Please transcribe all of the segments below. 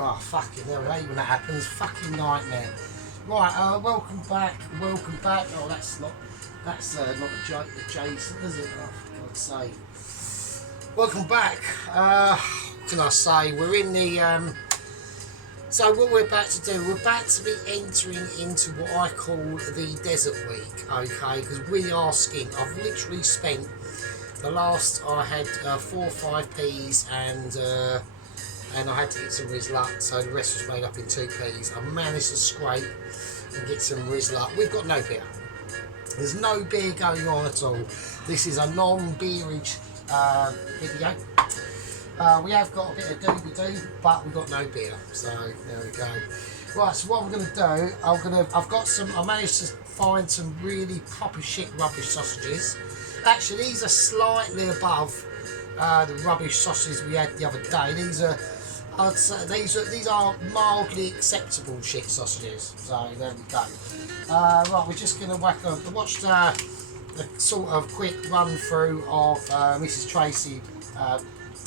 Oh, fucking hell, I hate when that happens. Fucking nightmare. Right, welcome back. Oh, that's not a Jason, is it? Oh, for God's sake. Welcome back. What can I say? We're in the... So what we're about to do, we're about to be entering into what I call the desert week, okay? Because we are skiing. I've literally spent the last, I had 4 or 5 P's and I had to get some Rizla, so the rest was made up in 2 P's. I managed to scrape and get some Rizla. We've got no beer. There's no beer going on at all. This is a non-beerage video. We have got a bit of doobie-doo, but we've got no beer. So there we go. Right, so what I'm going to do, I managed to find some really proper shit rubbish sausages. Actually, these are slightly above the rubbish sausages we had the other day. These are mildly acceptable shit sausages. So there we go. Right, we're just going to whack on. I watched a sort of quick run through of Mrs. Tracy.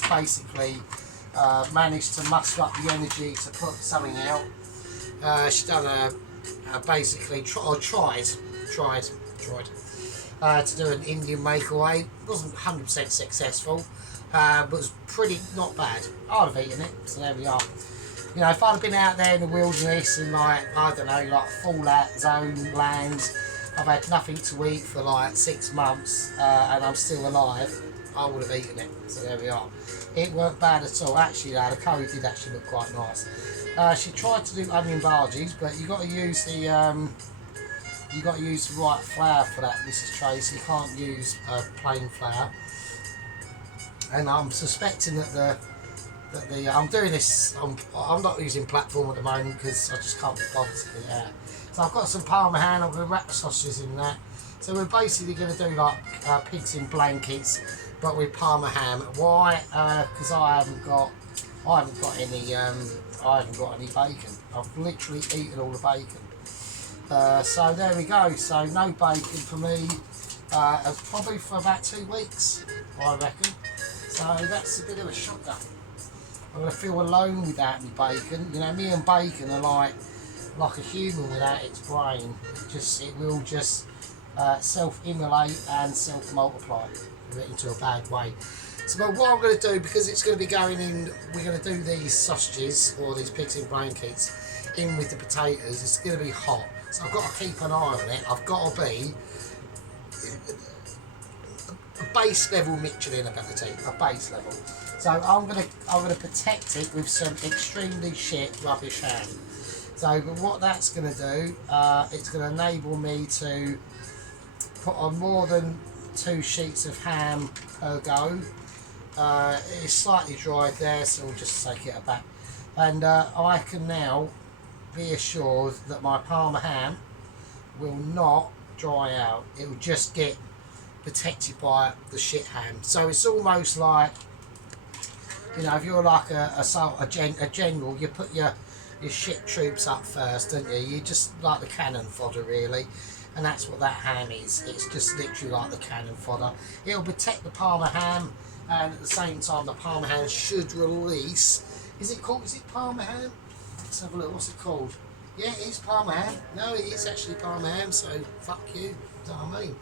Basically managed to muster up the energy to put something out. She's done basically tried to do an Indian makeaway. Wasn't 100% successful, but was pretty not bad. I'd have eaten it, so there we are. You know, if I'd have been out there in the wilderness and like, I don't know, like fallout zone lands, I've had nothing to eat for like 6 months and I'm still alive, I would have eaten it. So there we are. It weren't bad at all. Actually, the curry did actually look quite nice. She tried to do onion bhajis, but you got to use the right flour for that, Mrs. Tracy. You can't use plain flour. And I'm suspecting that I'm doing this. I'm not using platform at the moment because I just can't be bothered to get it out. So I've got some parmesan. I'm going to wrap the sausages in that. So we're basically going to do like pigs in blankets, but with parma ham. Why? Because I haven't got any bacon. I've literally eaten all the bacon. So there we go. So no bacon for me. Probably for about 2 weeks, I reckon. So that's a bit of a shocker. I'm going to feel alone without my bacon. You know, me and bacon are like a human without its brain. It will just self-immolate and self-multiply into a bad way. So but what I'm going to do, because it's going to be going in, we're going to do these sausages or these pigs in blankets in with the potatoes. It's going to be hot, so I've got to keep an eye on it. I've got to be a base level Michelin ability, a base level. So I'm gonna protect it with some extremely shit rubbish ham. So but what that's going to do, it's going to enable me to put on more than 2 sheets of ham per go. It's slightly dried there, so we'll just take it back. And I can now be assured that my parma ham will not dry out. It will just get protected by the shit ham. So it's almost like, you know, if you're like a general, you put your shit troops up first, don't you? You just like the cannon fodder, really. And that's what that ham is. It's just literally like the cannon fodder. It'll protect the parma ham, and at the same time the parma ham should release. Is it parma ham? Let's have a look. What's it called? Yeah, it is parma ham. No, it is actually parma ham, so fuck you. You know what I mean?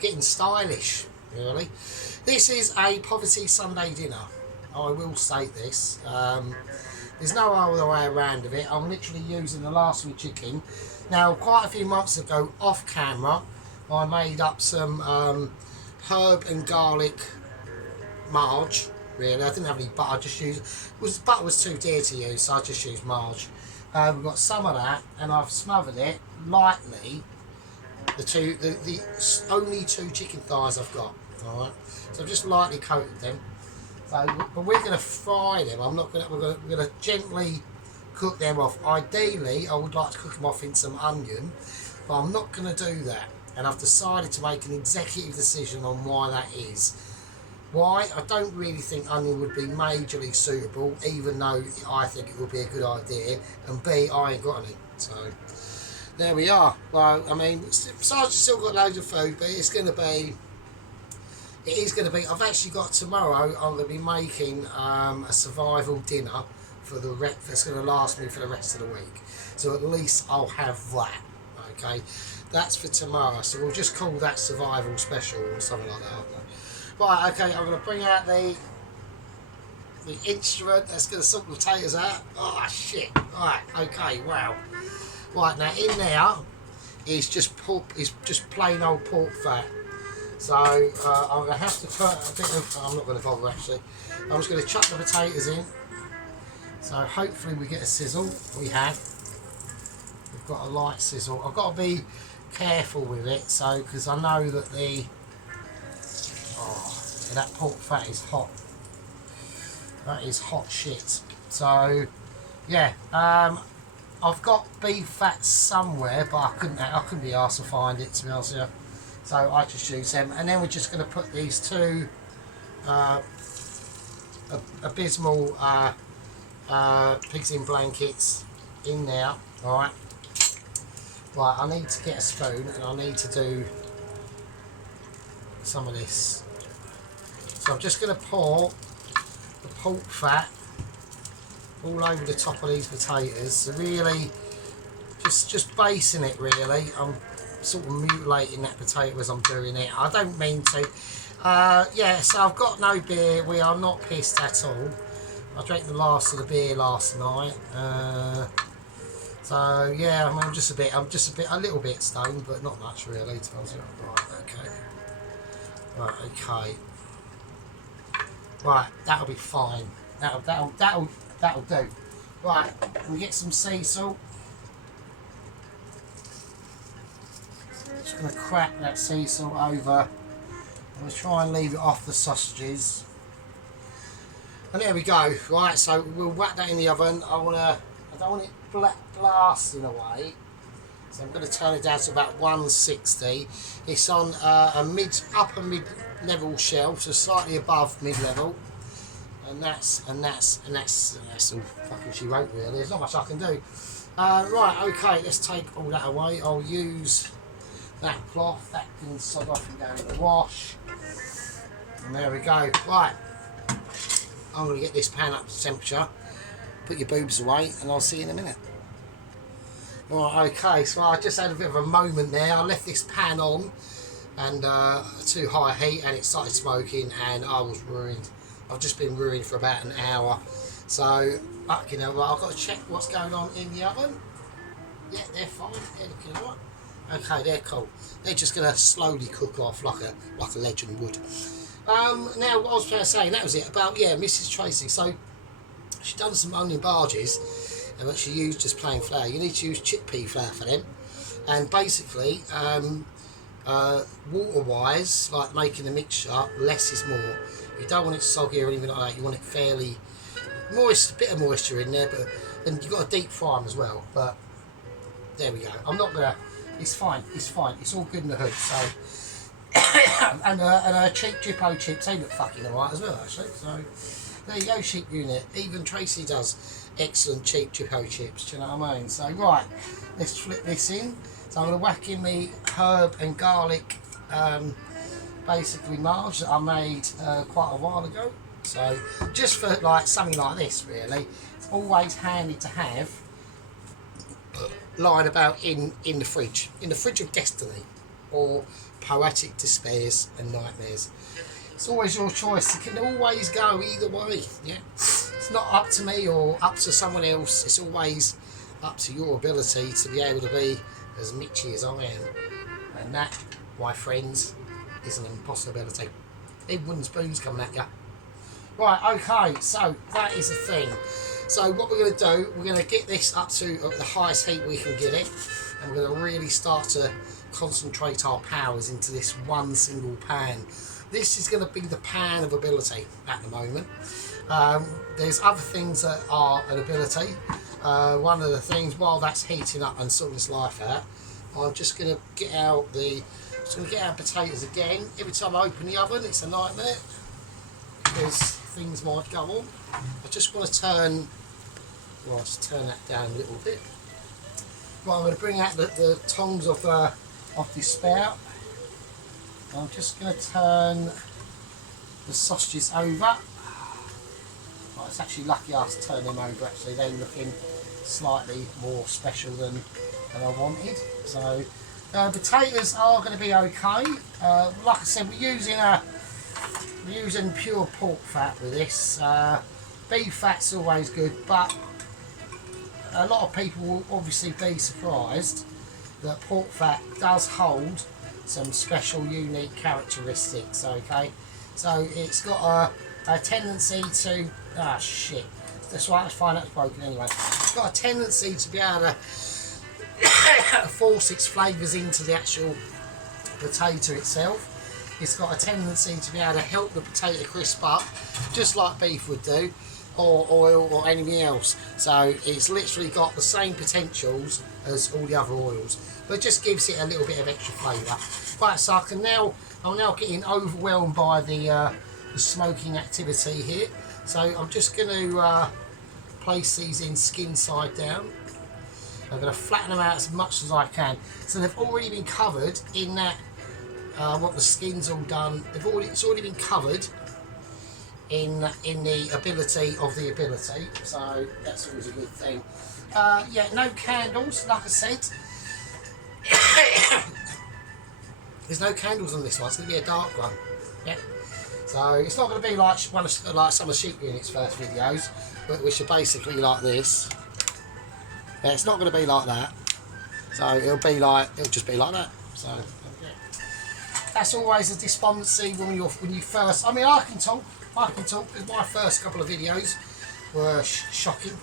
Getting stylish, really. This is a poverty Sunday dinner. I will state this. There's no other way around of it. I'm literally using the last week chicken. Now, quite a few months ago, off camera, I made up some herb and garlic marge. Really, I didn't have any butter. I just used butter was too dear to use, so I just used marge. We've got some of that, and I've smothered it lightly. The only 2 chicken thighs I've got. All right, so I've just lightly coated them. So, but we're going to fry them. We're going to gently cook them off. Ideally, I would like to cook them off in some onion, but I'm not going to do that. And I've decided to make an executive decision on why that is. Why? I don't really think onion would be majorly suitable, even though I think it would be a good idea. And B, I ain't got any. So there we are. Well, I mean, besides, still got loads of food, but it's going to be. It is going to be. I've actually got tomorrow. I'm going to be making a survival dinner for that's going to last me for the rest of the week. So at least I'll have that. Okay, that's for tomorrow. So we'll just call that survival special or something like that. Right. Okay, I'm going to bring out the instrument that's going to sort the potatoes out. Oh shit! Right. Okay. Wow. Right, now in there is just pork. Is just plain old pork fat. So I'm going to have to put a bit of. I'm not going to bother actually. I'm just going to chuck the potatoes in. So hopefully we get a sizzle. We have. We've got a light sizzle. I've got to be careful with it, so because I know that that pork fat is hot. That is hot shit. So yeah, I've got beef fat somewhere, but I couldn't be asked to find it, to be honest with you. So I just use them, and then we're just going to put these two abysmal pigs in blankets in there. All right. Right, I need to get a spoon, and I need to do some of this. So I'm just going to pour the pork fat all over the top of these potatoes. So really, just basting it. Really, I'm sort of mutilating that potato as I'm doing it. I don't mean to. Yeah, so I've got no beer. We are not pissed at all. I drank the last of the beer last night. So yeah, I'm just a little bit stoned, but not much really. To tell you. Right, okay. Right, that'll be fine. That'll do. Right, we get some sea salt. Just gonna crack that sea salt over. I'm gonna try and leave it off the sausages. And there we go. Right, so we'll whack that in the oven. I don't want it blasting away, so I'm going to turn it down to about 160. It's on a upper mid level shelf, so slightly above mid level, and that's all fucking she wrote really. There's not much I can do. Right, okay, let's take all that away. I'll use that cloth that can sod off and go in the wash, and there we go. Right, I'm going to get this pan up to temperature. Put your boobs away, and I'll see you in a minute. Right, okay, so I just had a bit of a moment there. I left this pan on and too high heat, and it started smoking, and I was ruined. I've just been ruined for about an hour. So, you know, I've got to check what's going on in the oven. Yeah, they're fine. They're looking alright. Okay, they're cool. They're just going to slowly cook off like a legend would. Now, what I was trying to say, that was it about Mrs. Tracy. So she's done some onion barges, but she used just plain flour. You need to use chickpea flour for them. And basically, water-wise, like making the mixture, less is more. You don't want it soggy or anything like that. You want it fairly moist, a bit of moisture in there, but and you've got to deep fry them as well. But there we go. I'm not gonna. It's fine. It's fine. It's all good in the hood. So and her cheap Jippo chips, they look fucking alright as well, actually. So there you go, Sheep Unit. Even Tracy does excellent cheap Jippo chips. Do you know what I mean? So right, let's flip this in. So I'm gonna whack in the herb and garlic. Basically marge that I made quite a while ago. So just for like something like this, really, it's always handy to have lying about in the fridge of destiny, or poetic despairs and nightmares. It's always your choice. It can always go either way. Yeah, it's not up to me or up to someone else. It's always up to your ability to be able to be as Mitchy as I am, and that, my friends, is an impossibility. Even wooden spoons coming at you. Right, okay, so that is the thing. So what we're going to do, we're going to get this up to the highest heat we can get it, and we're going to really start to concentrate our powers into this one single pan. This is going to be the pan of ability at the moment. There's other things that are an ability. One of the things, while that's heating up and sorting its life out, I'm just going to get out potatoes again. Every time I open the oven, it's a nightmare because things might go on. I just want to turn that down a little bit. Right, I'm going to bring out the tongs of this spout. I'm just going to turn the sausages over. Right, it's actually lucky I turned them over. Actually, they're looking slightly more special than I wanted. So potatoes are going to be okay. Like I said, we're using pure pork fat with this. Beef fat's always good, but a lot of people will obviously be surprised that pork fat does hold some special, unique characteristics. Okay, so it's got a tendency to shit. That's right. Let's find out it's broken anyway. It's got a tendency to be able to force its flavours into the actual potato itself. It's got a tendency to be able to help the potato crisp up, just like beef would do, or oil or anything else. So it's literally got the same potentials as all the other oils, but it just gives it a little bit of extra flavour. Right, so I'm now getting overwhelmed by the smoking activity here. So I'm just going to place these in skin side down. I'm going to flatten them out as much as I can. So they've already been covered in that. What the skin's all done. It's already been covered in the ability of the ability. So that's always a good thing. Yeah, no candles, like I said. There's no candles on this one. It's going to be a dark one. Yeah. So it's not going to be like some of Sheep Unit's first videos, which are basically like this. Yeah, it's not going to be like that. So it'll just be like that. So yeah. That's always a despondency when you first. I mean, I can talk because my first couple of videos were shocking.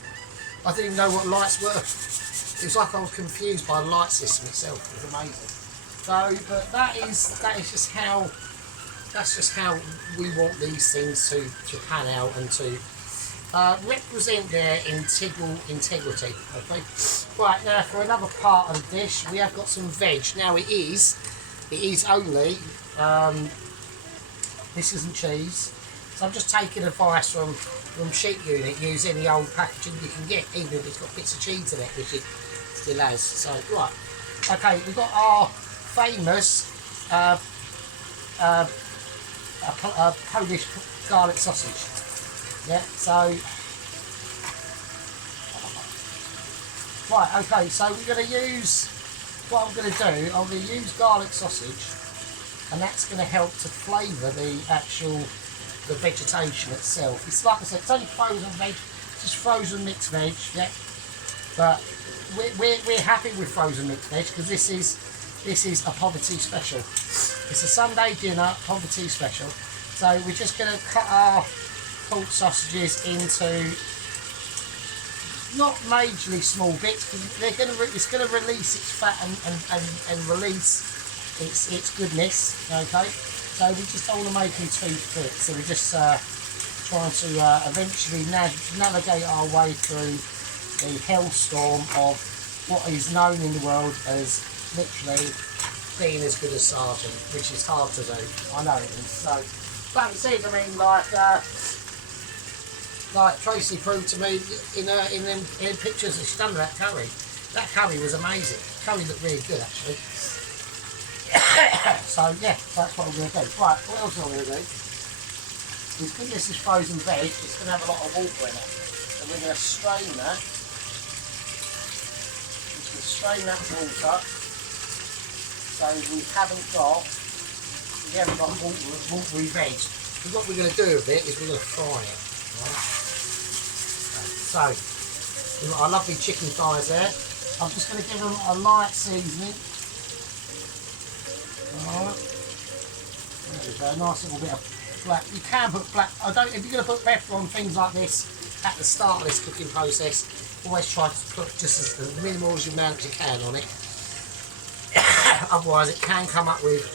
I didn't even know what lights were. It was like I was confused by the light system itself. It was amazing. So, but that's just how we want these things to pan out and to represent their integrity. Okay. Right, now for another part of the dish, we have got some veg. Now it is only this isn't cheese. So I'm just taking advice from Sheep Unit. Use any old packaging you can get, even if it's got bits of cheese in it, which it still has. So right, okay, we've got our famous Polish garlic sausage. Yeah, so right, okay, so we're going to use, what I'm going to do, I'm going to use garlic sausage, and that's going to help to flavour the vegetation itself. It's like I said, it's only frozen veg, just frozen mixed veg, yeah. But we're happy with frozen mixed veg because this is a poverty special. It's a Sunday dinner poverty special. So we're just going to cut our pork sausages into not majorly small bits because it's going to release its fat and release its goodness. Okay, so we just don't want to make them too thick. So we're just trying to eventually navigate our way through the hellstorm of what is known in the world as literally being as good as Sergeant, which is hard to do. I know it is. So, like I said, I mean, like Tracy proved to me in pictures that she's done of that curry. That curry was amazing. Curry looked really good actually. So yeah, that's what I'm going to do. Right, what else am I going to do? Because this is frozen veg, it's going to have a lot of water in it. So we're going to strain that. We're going to strain that water. So we haven't got watery veg. Because what we're going to do with it is we're going to fry it. Right? So we've got our lovely chicken thighs there. I'm just going to give them a light seasoning. Alright. There we go, a nice little bit of black. You can put black, if you're going to put pepper on things like this at the start of this cooking process, always try to put just as minimal as you can on it. Otherwise it can come up with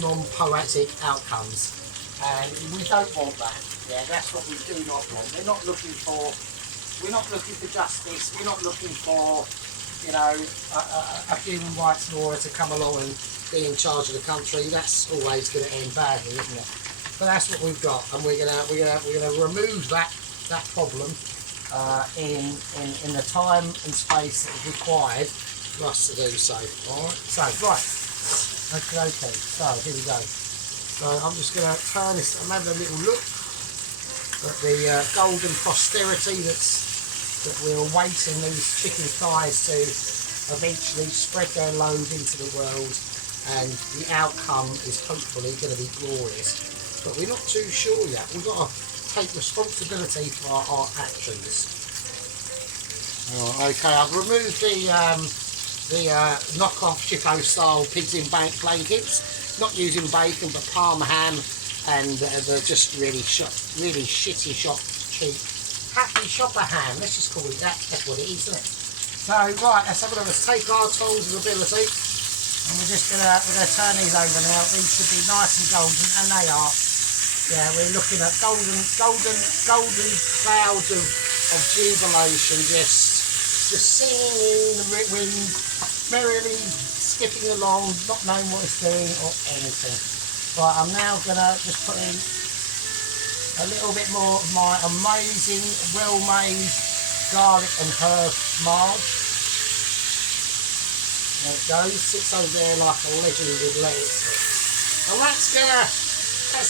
non-poetic outcomes. And we don't want that. Yeah, that's what we do not want. We're not looking for justice. We're not looking for, you know, a human rights lawyer to come along and be in charge of the country. That's always going to end badly, isn't it? But that's what we've got, and we're gonna remove that problem in the time and space that is required for us to do so. All right. So right. Okay. So here we go. So I'm just going to turn this. I'm having a little look. But the golden posterity that we're awaiting these chicken thighs to eventually spread their load into the world, and the outcome is hopefully going to be glorious. But we're not too sure yet. We've got to take responsibility for our actions. Okay, I've removed the knockoff Chico style pigs in blankets, not using bacon but Parma ham, and they're just really shitty shop cheap happy shopper ham, let's just call it that. That's what it is, isn't it? So right, let's have a look. Let's take our tools of ability, and we're gonna turn these over now. These should be nice and golden, and they are. Yeah, we're looking at golden clouds of jubilation, just singing in the wind, merrily skipping along, not knowing what it's doing or anything. Right, I'm now gonna just put in a little bit more of my amazing, well-made garlic and herb marge. There it goes, sits over there like a legend would let it sit. And that's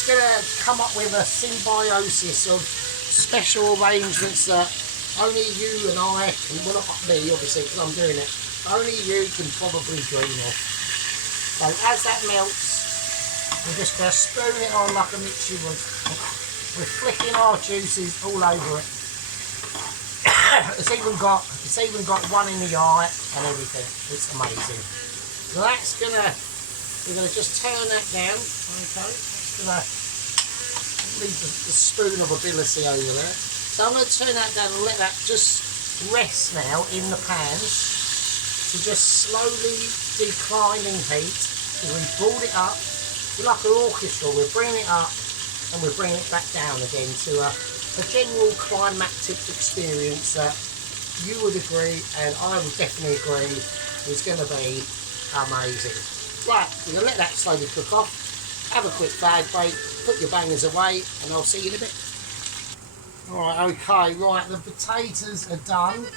gonna come up with a symbiosis of special arrangements that only you and I can, well not me obviously because I'm doing it, only you can probably dream of. So as that melts, we're just gonna spoon it on like a mixture would. We're flicking our juices all over it. It's even got one in the eye and everything. It's amazing. So we're gonna just turn that down. Okay, that's gonna leave the spoon of ability over there. So I'm gonna turn that down and let that just rest now in the pans to just slowly declining heat. So we brought it up. We're like an orchestra. We're bringing it up. And we're bringing it back down again to a general climactic experience that you would agree, and I would definitely agree, is going to be amazing. Right, we're going to let that slowly cook off, have a quick fag break, put your bangers away, and I'll see you in a bit. Right, okay, right, the potatoes are done.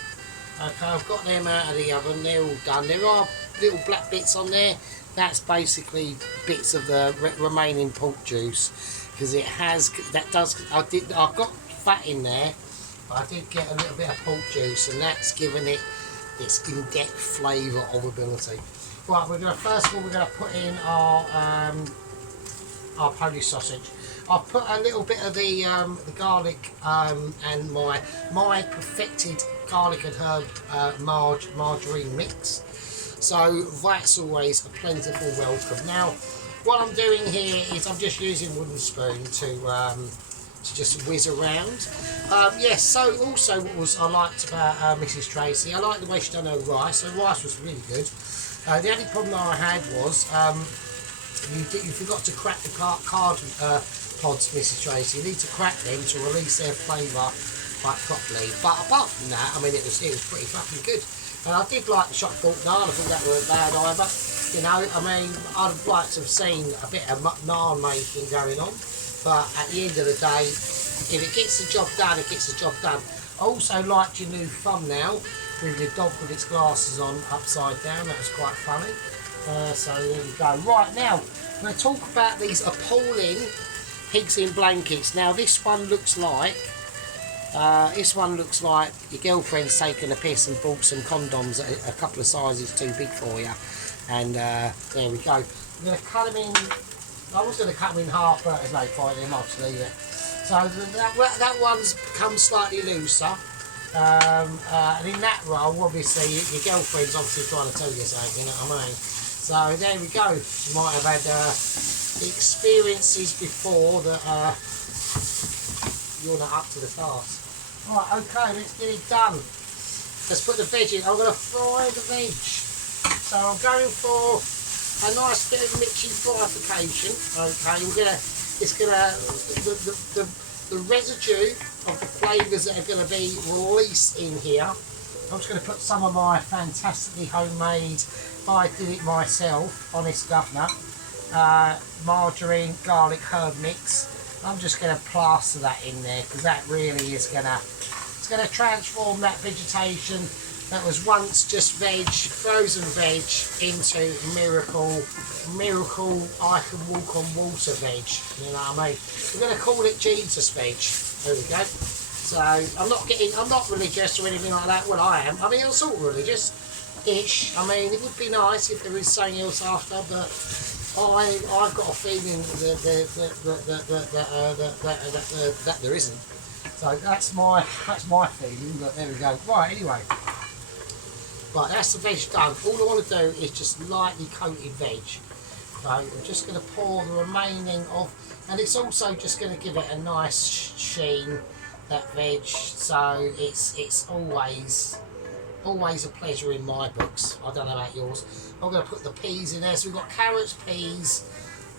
Okay, I've got them out of the oven, they're all done. There are little black bits on there. That's basically bits of the remaining pork juice. Because it has, I've got fat in there, but I did get a little bit of pork juice, and that's given it this in-depth flavour of ability. Right, first of all we're gonna put in our Polish sausage. I've put a little bit of the garlic and my perfected garlic and herb margarine mix. So that's always a plentiful welcome. Now, what I'm doing here is I'm just using wooden spoon to just whiz around. Yes, so also what I liked about Mrs. Tracy, I liked the way she done her rice. Her rice was really good. The only problem I had was you forgot to crack the card pods, Mrs. Tracy. You need to crack them to release their flavour quite properly. But apart from that, I mean, it was pretty fucking good. And I did like the shop pork naan. I thought that weren't bad either. You know, I mean, I'd like to have seen a bit of naan making going on. But at the end of the day, if it gets the job done, it gets the job done. I also liked your new thumbnail with your dog with its glasses on upside down. That was quite funny. So there we go. Right, now, I'm going to talk about these appalling pigs in blankets. Now, this one looks like your girlfriend's taken a piss and bought some condoms a couple of sizes too big for you. And there we go. I'm going to cut them in. I was going to cut them in half, but there's no point in them, I'll just leave it. So that one's become slightly looser. And in that role, obviously, your girlfriend's obviously trying to tell you something, you know what I mean? So there we go. You might have had experiences before that you're not up to the task. Right, okay, let's get it done. Let's put the veg in. I'm going to fry the veg. So I'm going for a nice bit of Mitchy frification. Okay, the residue of the flavours that are going to be released in here. I'm just going to put some of my fantastically homemade, I did it myself, honest governor, margarine, garlic, herb mix. I'm just going to plaster that in there because that really is going to transform that vegetation that was once just veg, frozen veg, into miracle I can walk on water veg. You know what I mean? We're going to call it Jesus veg. There we go. So I'm not religious or anything like that. Well, I am. I mean, I'm sort of religious-ish. I mean, it would be nice if there was something else after, but I've got a feeling that there isn't. So that's my feeling. But there we go. Right. Anyway. Right, that's the veg done. All I want to do is just lightly coated veg. So I'm just going to pour the remaining of, and it's also just going to give it a nice sheen, that veg. So it's always a pleasure in my books. I don't know about yours. I'm going to put the peas in there. So we've got carrots, peas,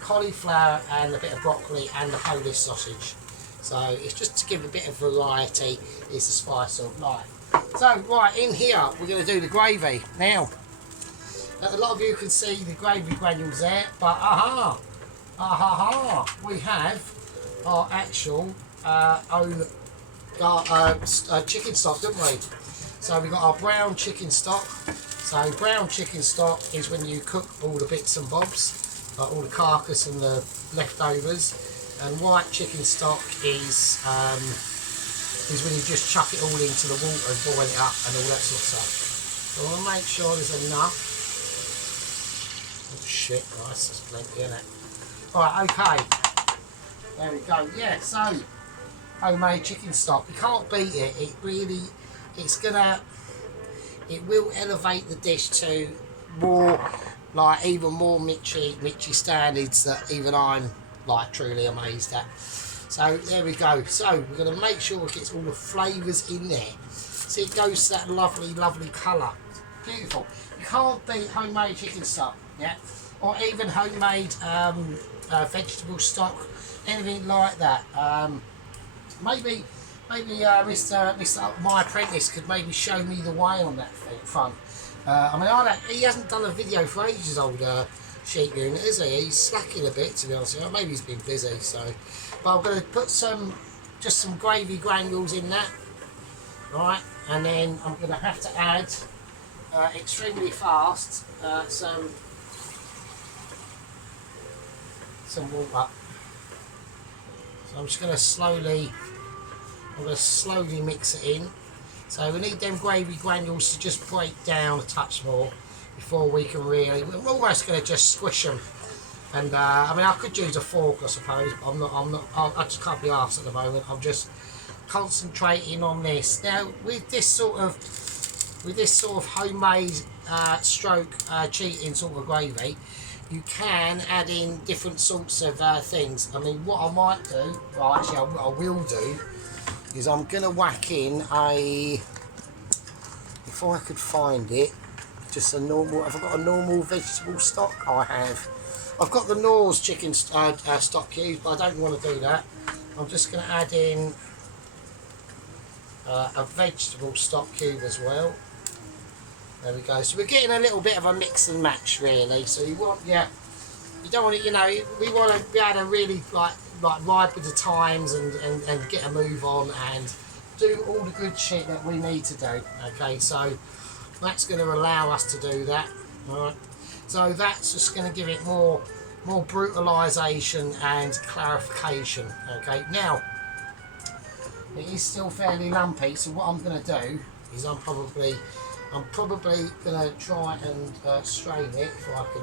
cauliflower, and a bit of broccoli, and the Polish sausage. So it's just to give a bit of variety. It's the spice of life. So, right, in here, we're going to do the gravy. Now, a lot of you can see the gravy granules there, but we have our actual own chicken stock, don't we? So we've got our brown chicken stock. So brown chicken stock is when you cook all the bits and bobs, all the carcass and the leftovers, and white chicken stock is when you just chuck it all into the water and boil it up and all that sort of stuff. So I want to make sure there's enough. Oh shit, nice, there's plenty in it. Alright, okay. There we go. Yeah, so homemade chicken stock. You can't beat it. It will elevate the dish to more, like even more Mitchy standards that even I'm like truly amazed at. So there we go. So we're going to make sure it gets all the flavours in there. So it goes to that lovely, lovely colour. Beautiful. You can't beat homemade chicken stock, yeah? Or even homemade vegetable stock, anything like that. Maybe Mr. My Apprentice could maybe show me the way on that front. I mean, he hasn't done a video for ages, old sheep unit, is he? He's slacking a bit, to be honest with you. Maybe he's been busy, so. But I'm going to put just some gravy granules in that, right? And then I'm going to have to add extremely fast some water. So I'm just going to slowly mix it in. So we need them gravy granules to just break down a touch more before we can really. We're almost going to just squish them. And I mean, I could use a fork, I suppose, but I just can't be arsed at the moment. I'm just concentrating on this. Now, with this sort of homemade cheating sort of gravy, you can add in different sorts of things. I mean, what I might do, well, actually, what I will do, is I'm going to whack in if I could find it, just a normal. Have I got a normal vegetable stock? I have. I've got the Knorr's chicken stock cubes, but I don't want to do that. I'm just going to add in a vegetable stock cube as well. There we go. So we're getting a little bit of a mix and match, really. So you don't want it, we want to be able to really like ride with the times and get a move on and do all the good shit that we need to do. Okay, so that's going to allow us to do that. All right. So that's just going to give it more brutalisation and clarification. Okay, now it is still fairly lumpy. So what I'm going to do is I'm probably going to try and strain it if I can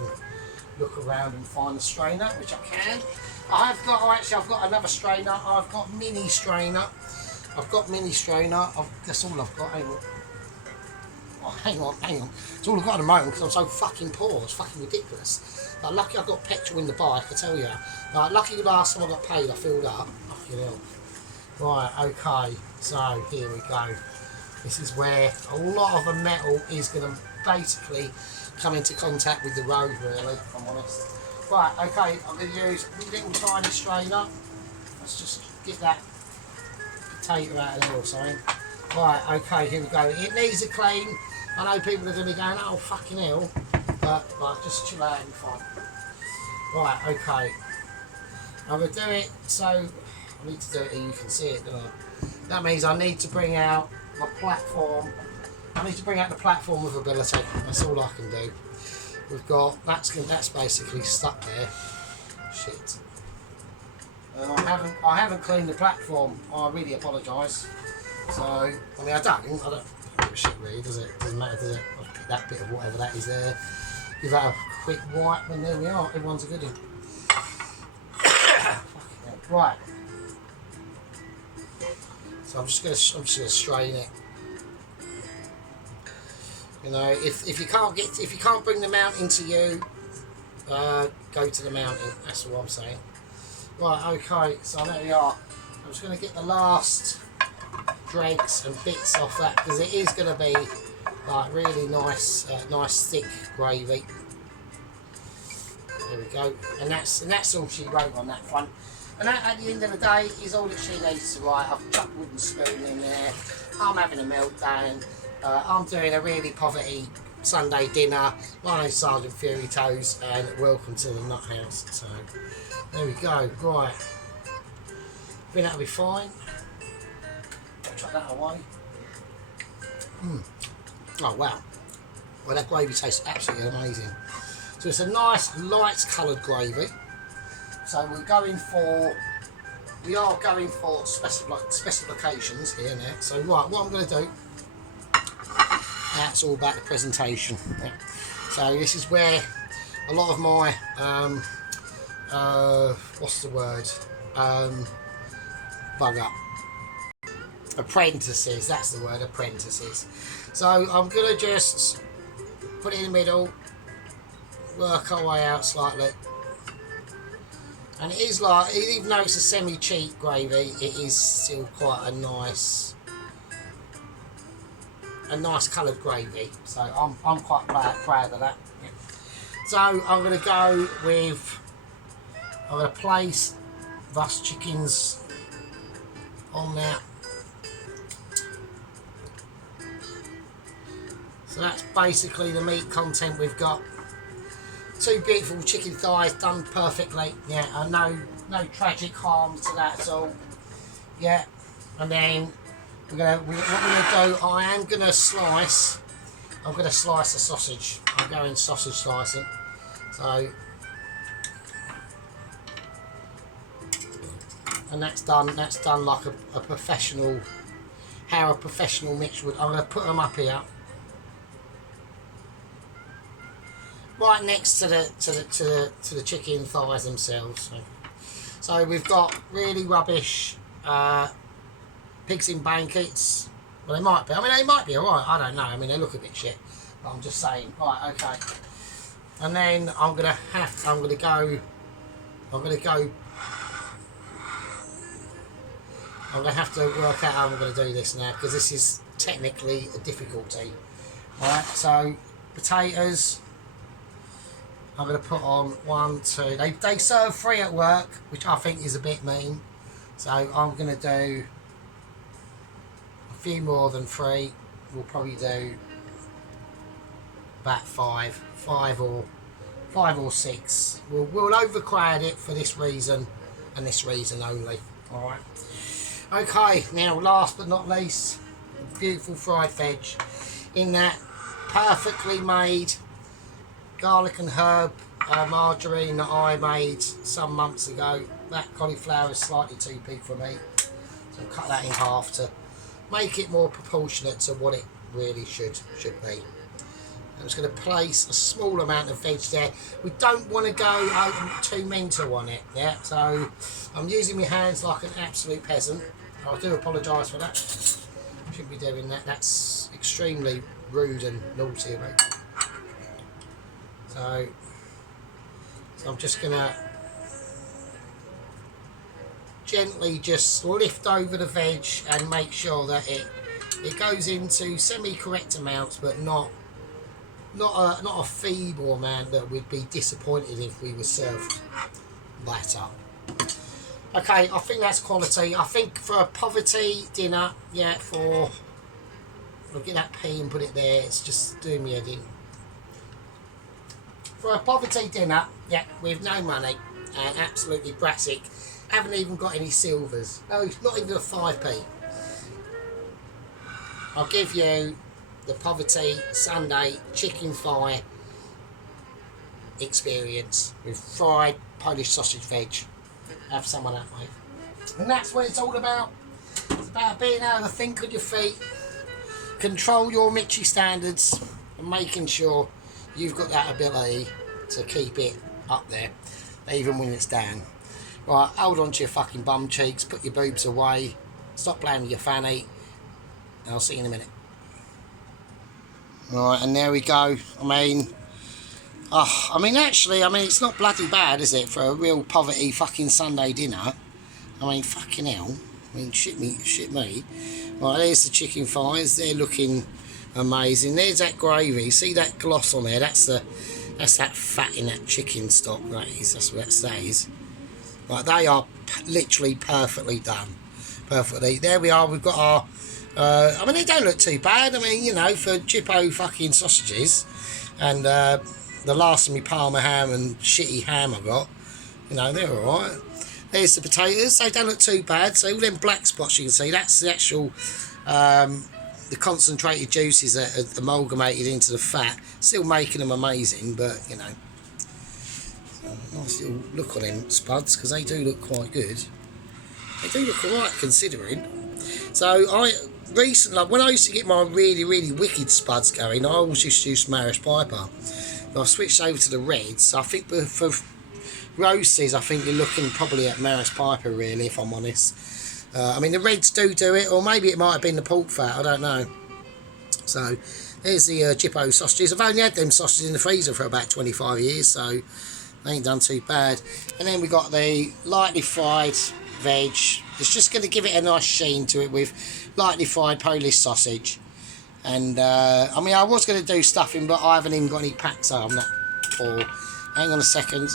look around and find a strainer, which I can. I've got another strainer. I've got mini strainer. That's all I've got. Hang on. It's all I've got at the moment because I'm so fucking poor. It's fucking ridiculous. Like, lucky I've got petrol in the bike, I tell you. Like, lucky the last time I got paid, I filled up. Fucking hell. Right, okay. So, here we go. This is where a lot of the metal is going to basically come into contact with the road, really, if I'm honest. Right, okay, I'm going to use a little tiny strainer. Let's just get that potato out of there or something. Right, okay, here we go. It needs a clean. I know people are going to be going, oh, fucking hell. But, right, just chill out and be fine. Right, okay. I'm going to do it, so I need to do it here, you can see it, don't I? That means I need to bring out my platform I need to bring out the platform of ability. That's all I can do. We've got that's basically stuck there. Shit. And I haven't cleaned the platform. I really apologise. So I mean I don't give a shit really, does it? Doesn't matter, does it? I'll pick that bit of whatever that is there. Give that a quick wipe, and there we are. Everyone's a good one. Right. So I'm just gonna strain it. You know, if you can't bring the mountain to you, go to the mountain. That's all I'm saying. Right. Okay. So there we are. I'm just gonna get the last dregs and bits off that because it is gonna be like really nice, nice thick gravy. There we go. And that's all she wrote on that front. And that, at the end of the day, is all that she needs to write. I've chucked wooden spoon in there. I'm having a meltdown. I'm doing a really poverty Sunday dinner. My name's Sergeant Fury Toes, and welcome to the Nut House. So, there we go. Right. I think that'll be fine. I'll chuck that away. Oh, wow. Well, that gravy tastes absolutely amazing. So, it's a nice, light coloured gravy. So we are going for specifications here now. So right, what I'm going to do, that's all about the presentation. Yeah. So this is where a lot of my, what's the word, bugger, apprentices, that's the word, apprentices. So I'm going to just put it in the middle, work our way out slightly. And it is like, even though it's a semi-cheap gravy, it is still quite a nice coloured gravy. So I'm quite proud of that. Yeah. So I'm going to go with, I'm going to place those chickens on there. So that's basically the meat content we've got. Two beautiful chicken thighs done perfectly. Yeah, and no tragic harm to that at all. Yeah, and then what we're gonna do, I'm gonna slice the sausage. I'm going sausage slicing. So, and that's done like a professional, how a professional mix would. I'm gonna put them up here. Right next to the chicken thighs themselves. So we've got really rubbish pigs in blankets. Well, they might be. I mean, they might be alright. I don't know. I mean, they look a bit shit. But I'm just saying. Right, okay. And then I'm gonna have to work out how I'm gonna do this now because this is technically a difficulty. Right. So potatoes. I'm going to put on 1, 2. They serve 3 at work, which I think is a bit mean. So I'm going to do a few more than 3. We'll probably do about 5 or 6. We'll overcrowd it for this reason and this reason only. All right. Okay. Now, last but not least, beautiful fried veg in that perfectly made garlic and herb margarine that I made some months ago. That cauliflower is slightly too big for me, so I'll cut that in half to make it more proportionate to what it really should be. I'm just going to place a small amount of veg there. We don't want to go too mental on it, yeah. So I'm using my hands like an absolute peasant. I do apologise for that. Shouldn't be doing that. That's extremely rude and naughty of me. So I'm just going to gently just lift over the veg and make sure that it goes into semi-correct amounts, but not a feeble amount that we'd be disappointed if we were served that up. Okay, I think that's quality. I think for a poverty dinner, yeah, I'll get that pea and put it there. It's just doing me head in. For a poverty dinner, yeah, with no money and absolutely brassic, haven't even got any silvers. No, not even a 5p. I'll give you the Poverty Sunday chicken thigh experience with fried Polish sausage veg. Have some of that, mate. And that's what it's all about. It's about being able to think on your feet, control your Mitchy standards, and making sure you've got that ability to keep it up there, even when it's down. Right, hold on to your fucking bum cheeks, put your boobs away, stop playing with your fanny, and I'll see you in a minute. Right, and there we go. Actually, it's not bloody bad, is it, for a real poverty fucking Sunday dinner? Fucking hell. Shit me. Right, there's the chicken thighs. They're looking amazing. There's that gravy. See that gloss on there? That's that fat in that chicken stock. That's what that is. Right, they are literally perfectly done. Perfectly. There we are. We've got our... they don't look too bad. For Jippo fucking sausages. And the last of me Parma ham and shitty ham I got. They're alright. There's the potatoes. They don't look too bad. So all them black spots you can see, that's the actual... the concentrated juices that are amalgamated into the fat. Still making them amazing, but, nice little look on them spuds, because they do look quite good. They do look alright, considering. So, recently, when I used to get my really, really wicked spuds going, I always used to use Maris Piper. But I've switched over to the reds. I think for roasties, I think you're looking probably at Maris Piper, really, if I'm honest. The reds do it, or maybe it might have been the pork fat, I don't know. So, there's the Jippo sausages. I've only had them sausages in the freezer for about 25 years, so they ain't done too bad. And then we got the lightly fried veg. It's just going to give it a nice sheen to it with lightly fried Polish sausage. And, I was going to do stuffing, but I haven't even got any packs, so I'm not poor. Hang on a second.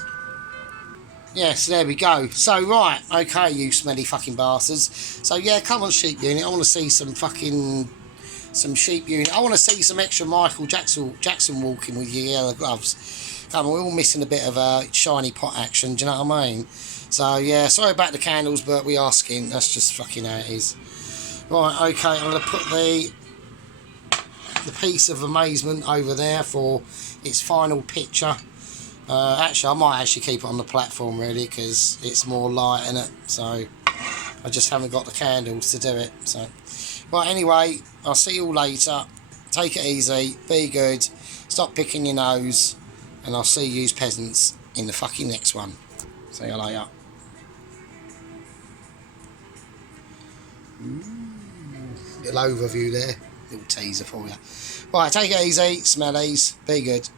Yes, there we go. So, right, okay, you smelly fucking bastards. So, yeah, come on, sheep unit. I want to see some sheep unit. I want to see some extra Michael Jackson walking with your yellow gloves. Come on, we're all missing a bit of shiny pot action, do you know what I mean? So, yeah, sorry about the candles, but we are skint. That's just fucking how it is. Right, okay, I'm going to put the piece of amazement over there for its final picture. Actually, I might actually keep it on the platform, really, because it's more light in it. So, I just haven't got the candles to do it. So, right, anyway, I'll see you all later. Take it easy. Be good. Stop picking your nose. And I'll see you peasants in the fucking next one. See you later. Little overview there. Little teaser for you. Right, take it easy. Smellies. Be good.